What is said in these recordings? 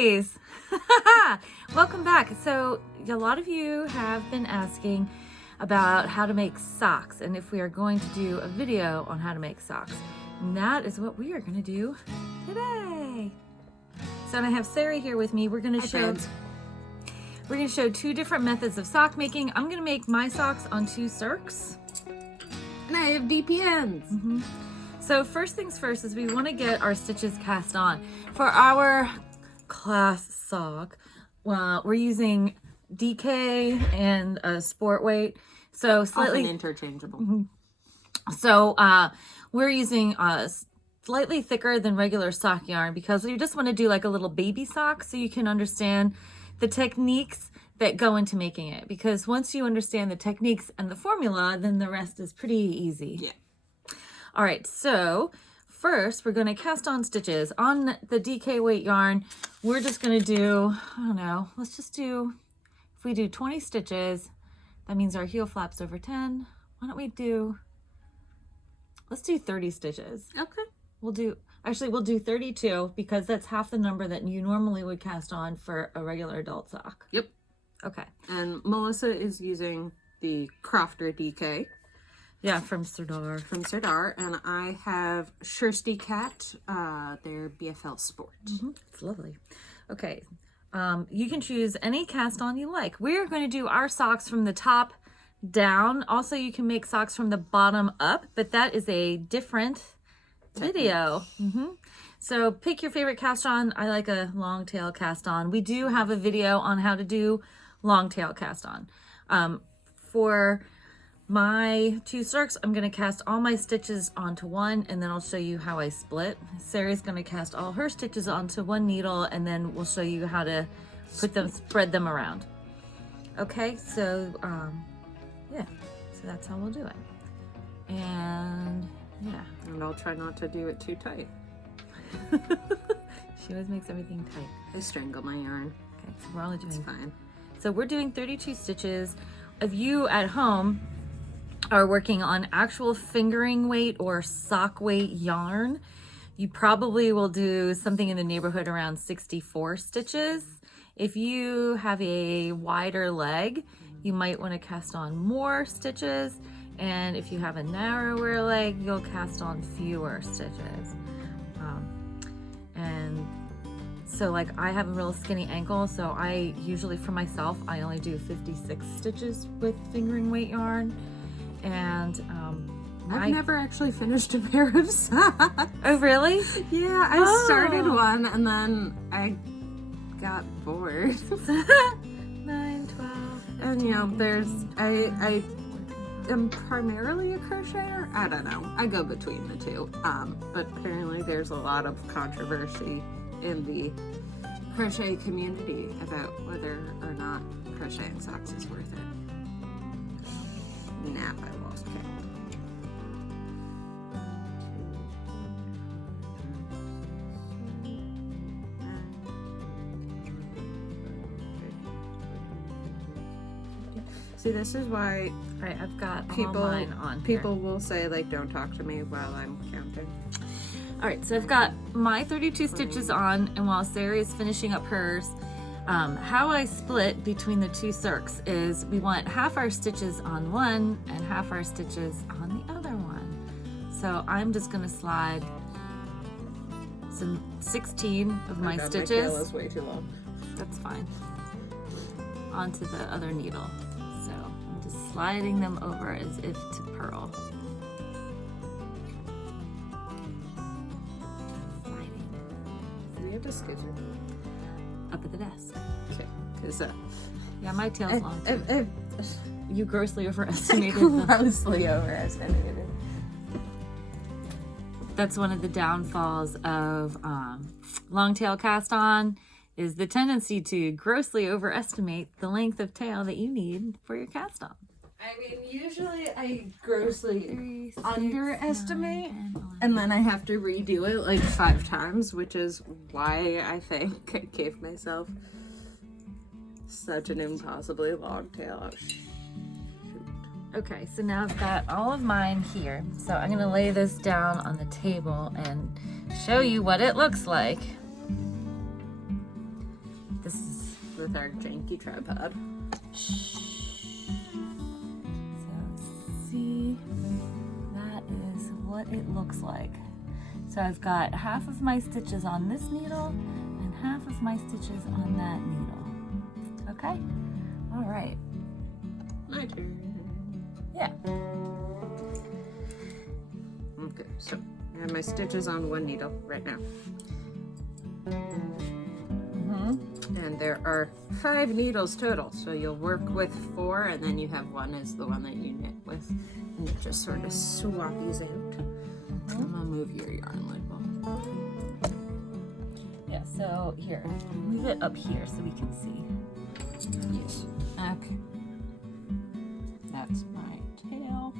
ladies! Welcome back. So a lot of you have been asking about how to make socks and if we are going to do a video on how to make socks. And that is what we are going to do today. So I have Sari here with me. We're going to show two different methods of sock making. I'm going to make my socks on 2 circs. And I have DPNs. So first things first is we want to get our stitches cast on. For our class sock, we're using DK and sport weight. So slightly Often interchangeable. So we're using slightly thicker than regular sock yarn because you just want to do like a little baby sock so you can understand the techniques that go into making it. Because once you understand the techniques and the formula, then the rest is pretty easy. Yeah. All right, so first we're going to cast on stitches. On the DK weight yarn, we're just going to do, I don't know, let's just do, if we do 20 stitches, that means our heel flap's over 10. Why don't we do, let's do 30 stitches. Okay. We'll do 32 because that's half the number that you normally would cast on for a regular adult sock. Yep. Okay. And Melissa is using the Crofter DK. Yeah, from Sardar. And I have Shirsty Cat, their BFL Sport. It's lovely. Okay. You can choose any cast on you like. We're going to do our socks from the top down. Also, you can make socks from the bottom up, but that is a different video. So pick your favorite cast on. I like a long tail cast on. We do have a video on how to do long tail cast on. For my 2 circs, I'm going to cast all my stitches onto one, and then I'll show you how I split. Sari's going to cast all her stitches onto one needle, and then we'll show you how to spread them around. Okay, so yeah, so that's how we'll do it. And yeah. And I'll try not to do it too tight. She always makes everything tight. I strangle my yarn. Okay, so we're only doing, It's fine. So we're doing 32 stitches. If you at home are working on actual fingering weight or sock weight yarn, you probably will do something in the neighborhood around 64 stitches. If you have a wider leg, you might want to cast on more stitches. And if you have a narrower leg, you'll cast on fewer stitches. And so like I have a real skinny ankle, so I usually for myself, I only do 56 stitches with fingering weight yarn. And I've never actually finished a pair of socks. Oh, really? Yeah, I started one and then I got bored. 9, 12, and you know, I am primarily a crocheter. I don't know. I go between the two. But apparently there's a lot of controversy in the crochet community about whether or not crocheting socks is worth it. Nah, I lost count. See, this is why All right, I've got people all mine on people will say like, don't talk to me while I'm counting. All right, so I've got my 32 stitches on, and while Sari is finishing up hers, how I split between the 2 circs is we want half our stitches on one and half our stitches on the other one. So I'm just gonna slide some 16 of my stitches. My tail is way too long. That's fine. Onto the other needle. So I'm just sliding them over as if to purl. Do we have to sketch it? Up at the desk. Okay, because Yeah, my tail's long too. You grossly overestimated them. grossly overestimated it. That's one of the downfalls of long tail cast on is the tendency to grossly overestimate the length of tail that you need for your cast on. I mean, usually I grossly 3, 6, underestimate, 9, 10, 11. and then I have to redo it like 5 times, which is why I think I gave myself such an impossibly long tail. Oh, shoot. Okay, so now I've got all of mine here. So I'm gonna lay this down on the table and show you what it looks like. with our janky tripod. So see, that is what it looks like. So I've got half of my stitches on this needle and half of my stitches on that needle. Okay? All right. My turn. Yeah. Okay, so I have my stitches on one needle right now. And there are 5 needles total, so you'll work with 4 and then you have 1 is the one that you knit with, and it just sort of swappies out. I'm gonna move your yarn label. Yeah, so here, move it up here so we can see. Yes. Okay. That's my tail.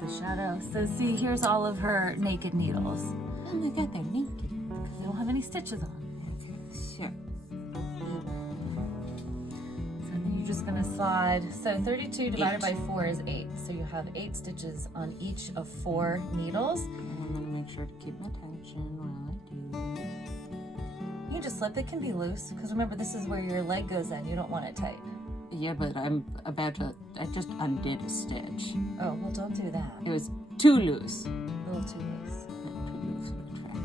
The shadow. So see, here's all of her naked needles. Oh my god, they're naked. Because they don't have any stitches on. Okay, so. So then you're just gonna slide. So 32 divided by 4 is 8. So you have 8 stitches on each of 4 needles. And I'm gonna make sure to keep my tension while I do. You can just slip. It can be loose. Because remember, this is where your leg goes in. You don't want it tight. Yeah, but I'm about to, I just undid a stitch. Oh, well, don't do that. It was too loose. A little too loose. Too loose for the track.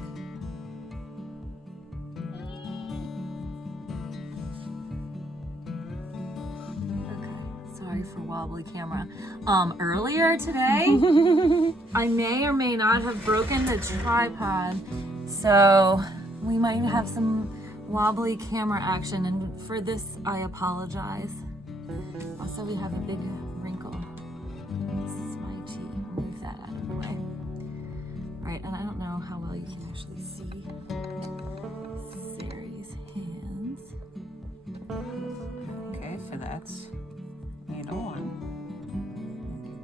Okay, sorry for wobbly camera. Earlier today, I may or may not have broken the tripod, so we might have some wobbly camera action, and for this, I apologize. Also, we have a big wrinkle. This is my tea. I'll move that out of the way. All right, and I don't know how well you can actually see Sari's hands. Okay, so that's needle 1.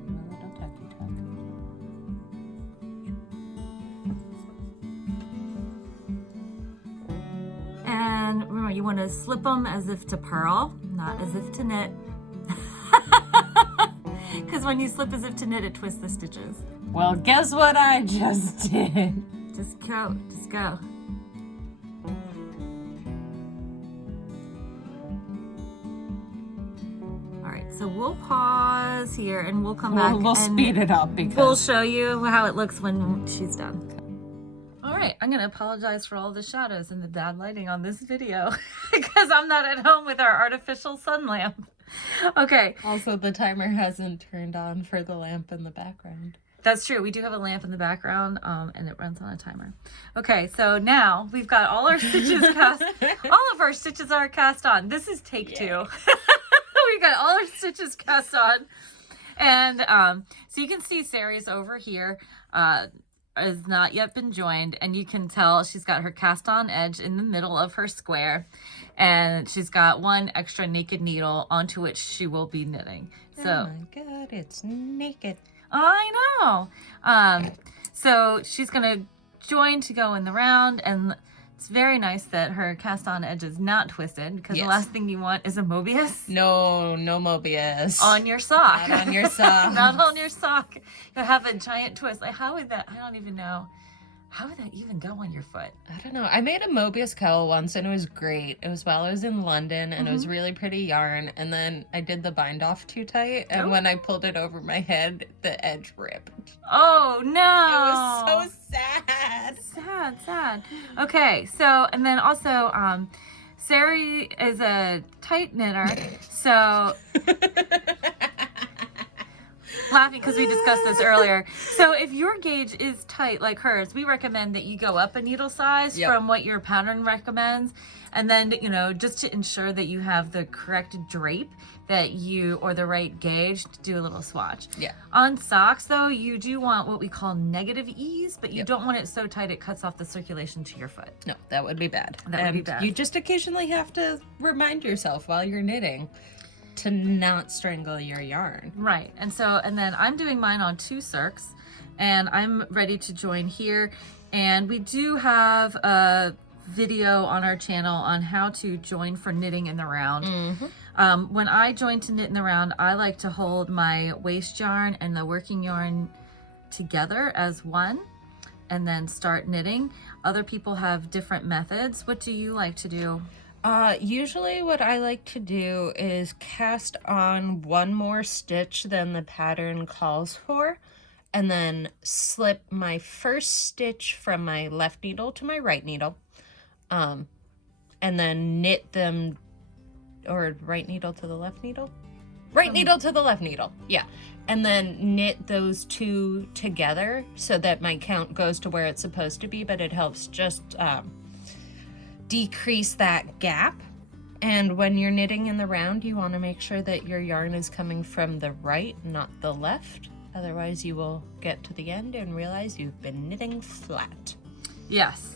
A little tucky tuck. And remember, you want to slip them as if to purl, not as if to knit. Because when you slip as if to knit, it twists the stitches. Well, guess what I just did? Just go, just go. All right, so we'll pause here and we'll come back. We'll and speed it up because we'll show you how it looks when she's done. All right, I'm gonna apologize for all the shadows and the bad lighting on this video because I'm not at home with our artificial sun lamp. Okay. Also, the timer hasn't turned on for the lamp in the background. That's true. We do have a lamp in the background, and it runs on a timer. Okay, so now we've got all our stitches cast. All of our stitches are cast on. This is take 2. We got all our stitches cast on, and so you can see Sari's over here. Has not yet been joined, and you can tell she's got her cast on edge in the middle of her square, and she's got 1 extra naked needle onto which she will be knitting. So Oh my god, it's naked. I know. So she's gonna join to go in the round, and it's very nice that her cast on edge is not twisted, because the Yes. last thing you want is a Mobius No on Mobius. your sock. Not on your sock. Not on your sock. You'll have a giant twist. Like, how would that, I don't even know. How would that even go on your foot? I don't know. I made a Mobius cowl once and it was great. It was while I was in London and it was really pretty yarn. And then I did the bind off too tight. And when I pulled it over my head, the edge ripped. Oh, no. It was so sad. Sad. Okay, so, and then also, Sari is a tight knitter, so laughing because we discussed this earlier. So if your gauge is tight like hers, we recommend that you go up a needle size from what your pattern recommends. And then, you know, just to ensure that you have the correct drape that you, or the right gauge, to do a little swatch. Yeah. On socks though, you do want what we call negative ease, but you don't want it so tight it cuts off the circulation to your foot. No, that would be bad. That would be bad. You just occasionally have to remind yourself while you're knitting to not strangle your yarn. Right, and so, and then I'm doing mine on 2 circs, and I'm ready to join here. And we do have a video on our channel on how to join for knitting in the round. When I join to knit in the round, I like to hold my waste yarn and the working yarn together as one, and then start knitting. Other people have different methods. What do you like to do? Usually what I like to do is cast on one more stitch than the pattern calls for, and then slip my first stitch from my left needle to my right needle, and then knit them, or right needle to the left needle? Right needle to the left needle, yeah. And then knit those two together so that my count goes to where it's supposed to be, but it helps just decrease that gap. And when you're knitting in the round, you want to make sure that your yarn is coming from the right, not the left. Otherwise, you will get to the end and realize you've been knitting flat. Yes.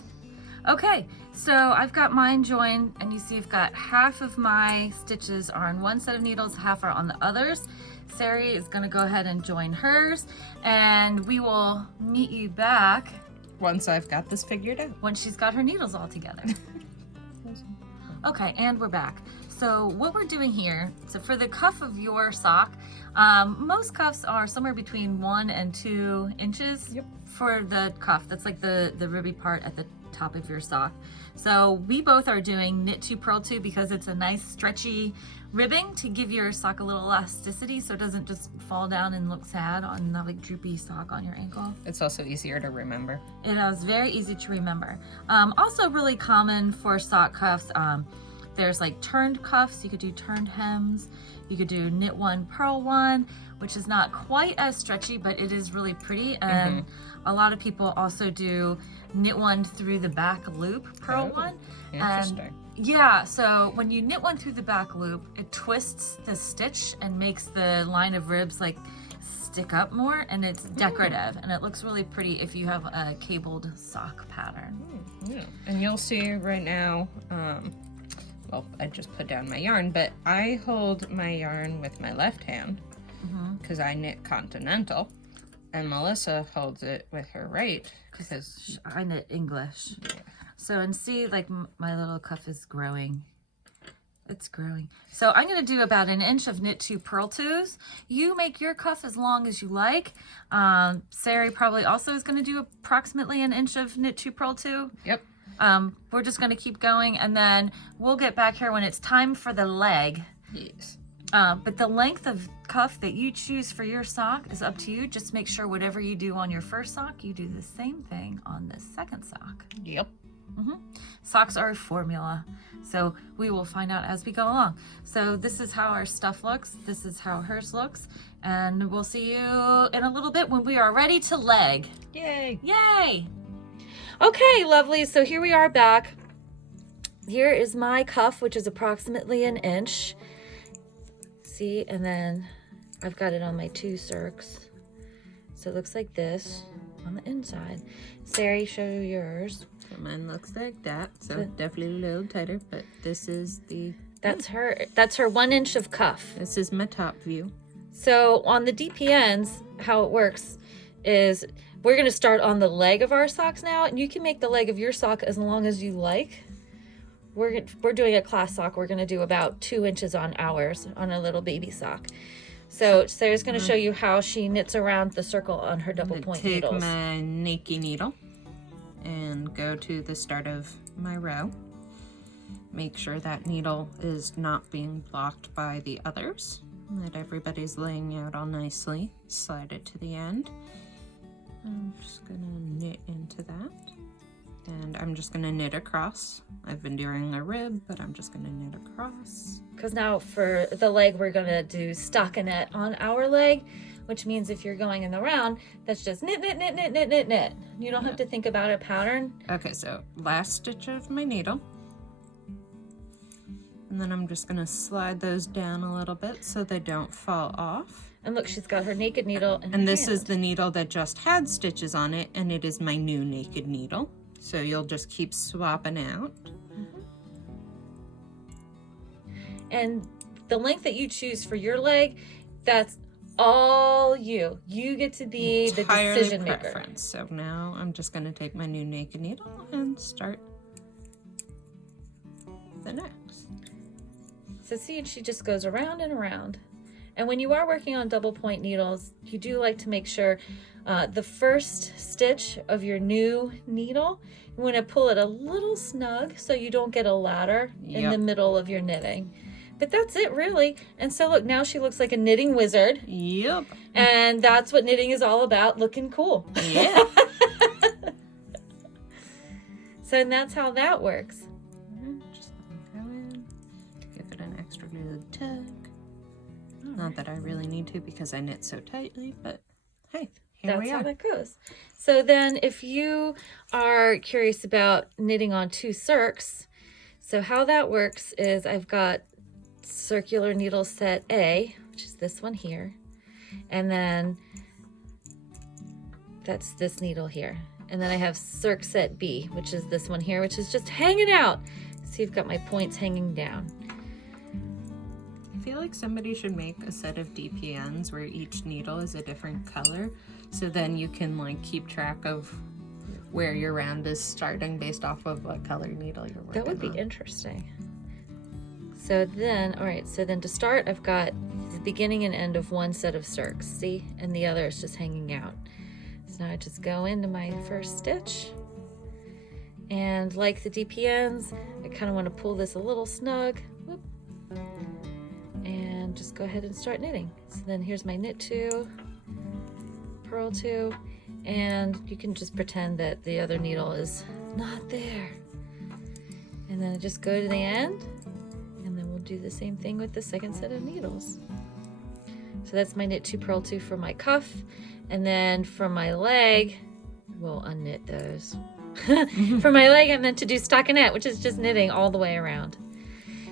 Okay, so I've got mine joined, and you see I've got half of my stitches are on one set of needles, half are on the others. Sari is gonna go ahead and join hers, and we will meet you back Once I've got this figured out. when she's got her needles all together. Okay, and we're back. So what we're doing here, so for the cuff of your sock, most cuffs are somewhere between 1 and 2 inches. Yep. For the cuff. That's like the ribby part at the top of your sock. So we both are doing knit 2 purl 2 because it's a nice stretchy ribbing to give your sock a little elasticity so it doesn't just fall down and look sad on that like droopy sock on your ankle. It's also easier to remember. It is very easy to remember. Also really common for sock cuffs. There's like turned cuffs. You could do turned hems. You could do knit 1 purl 1, which is not quite as stretchy, but it is really pretty. And a lot of people also do knit 1 through the back loop purl 1. Interesting. And yeah, so when you knit 1 through the back loop, it twists the stitch and makes the line of ribs like stick up more, and it's decorative, and it looks really pretty if you have a cabled sock pattern. Yeah. And you'll see right now, well, I just put down my yarn, but I hold my yarn with my left hand because I knit continental, and Melissa holds it with her right because I knit English. Yeah. So, and see, like my little cuff is growing. It's growing. So I'm going to do about 1 inch of knit 2 purl 2s. You make your cuff as long as you like. Sari probably also is going to do approximately 1 inch of knit 2 purl 2. Yep. We're just going to keep going, and then we'll get back here when it's time for the leg. Yes. But the length of cuff that you choose for your sock is up to you. Just make sure whatever you do on your first sock, you do the same thing on the second sock. Yep. Socks are a formula, so we will find out as we go along. So this is how our stuff looks. This is how hers looks, and we'll see you in a little bit when we are ready to leg. Yay. Yay! Okay, lovely. So here we are back. Here is my cuff, which is approximately 1 inch. See, and then I've got it on my 2 circs. So it looks like this on the inside. Sari, show yours. So mine looks like that, so definitely a little tighter, but this is the... That's her 1 inch of cuff. This is my top view. So on the DPNs, how it works is we're going to start on the leg of our socks now, and you can make the leg of your sock as long as you like. We're doing a class sock. We're going to do about 2 inches on ours on a little baby sock. So Sarah's going to show you how she knits around the circle on her double point needles. Take my Nike needle and go to the start of my row. Make sure that needle is not being blocked by the others, that everybody's laying out all nicely. Slide it to the end. I'm just gonna knit into that, and I'm just gonna knit across. I've been doing a rib, but I'm just gonna knit across. Because now for the leg, we're gonna do stockinette on our leg, which means if you're going in the round, that's just knit, knit, knit, knit, knit, knit, knit. You don't have to think about a pattern. Okay, so last stitch of my needle. And then I'm just gonna slide those down a little bit so they don't fall off. And look, she's got her naked needle in her And this hand. is the needle that just had stitches on it, and it is my new naked needle. So you'll just keep swapping out. And the length that you choose for your leg, that's all you. You get to be the decision maker. Preference. So now I'm just going to take my new naked needle and start the next. So see, she just goes around and around. And when you are working on double point needles, you do like to make sure the first stitch of your new needle, you want to pull it a little snug so you don't get a ladder in the middle of your knitting. But that's it, really. And so look, now she looks like a knitting wizard. Yep. And that's what knitting is all about, looking cool. Yeah. So and that's how that works. Just let me go in. Give it an extra good tug. Not that I really need to because I knit so tightly, but hey, here we That's are. how that goes. So then if you are curious about knitting on 2 circs, so how that works is I've got circular needle set A, which is this one here, and then that's this needle here. And then I have circ set B, which is this one here, which is just hanging out. So you've got my points hanging down. I feel like somebody should make a set of DPNs where each needle is a different color, so then you can like keep track of where your round is starting based off of what color needle you're working That would be on. interesting. So then, all right, so then to start, I've got the beginning and end of one set of circs, see? And the other is just hanging out. So now I just go into my first stitch. And like the DPNs, I kind of want to pull this a little snug. Whoop. And just go ahead and start knitting. So then here's my knit 2, purl 2, and you can just pretend that the other needle is not there. And then I just go to the end, and then we'll do the same thing with the second set of needles. So that's my knit 2, purl 2 for my cuff, and then for my leg, we'll unknit those. For my leg, I meant to do stockinette, which is just knitting all the way around.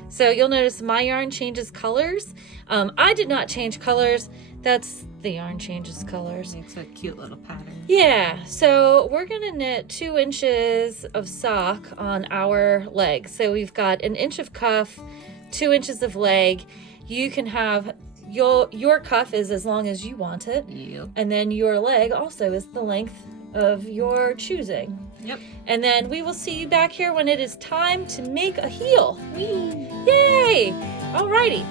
So you'll notice my yarn changes colors. I did not change colors. That's the yarn changes colors. Makes a cute little pattern. Yeah, so we're gonna knit 2 inches of sock on our leg. So we've got 1 inch of cuff, 2 inches of leg. You can have your cuff is as long as you want it. Yep. And then your leg also is the length of your choosing. Yep. And then we will see you back here when it is time to make a heel. Whee! Yay! Alrighty.